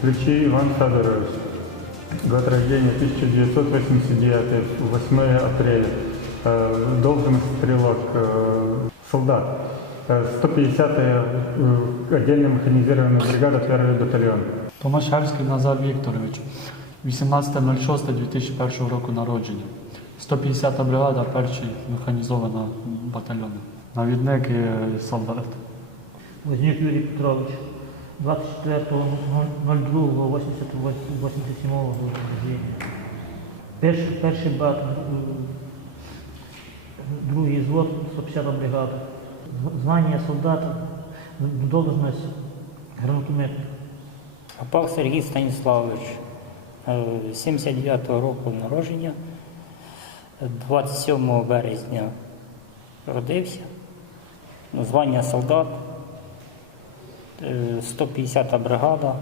Ключи Иван Федорович. Год рождения 1989, 8 апреля. Э, Должность стрелок, э, солдат. Э, 150-я э, отдельная механизированная бригада, первый батальон. Томашевський Назар Вікторович, 18.06.2001 року народження. 150 бригада, перший механізована батальйон. Навідник і солдат. Вознюк Юрій Петрович, 24.02.87 року. Перший, перший бат, е, другий звод, 150 бригада. Звання солдата, должность гранатометник. Гапак Сергій Станіславович, е, 79-го року народження, 27 березня родився, звання солдат, е, 150-та бригада,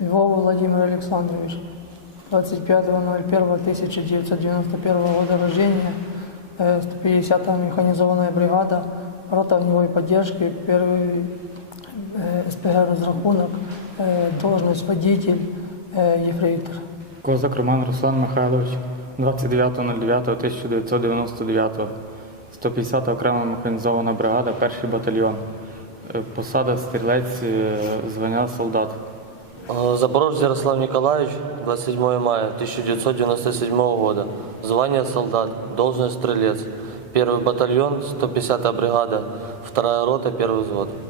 Львов Владимир Александрович, 25.01.1991 года рождения, э, 150-я механизованная бригада, рота огневой поддержки, первый э, СПГ разрахунок, э, должность водитель, э, ефрейтор. Козак Роман Руслан Михайлович, 29.09.1999, 150 окрема механізована бригада, перший батальйон. Е, Посада стрілець, е, звання солдат. Э, Запорожец Ярослав Николаевич, 27 мая 1997 года. Звание солдат, должность стрелец. Первый батальон, 150-я бригада, вторая рота, первый взвод.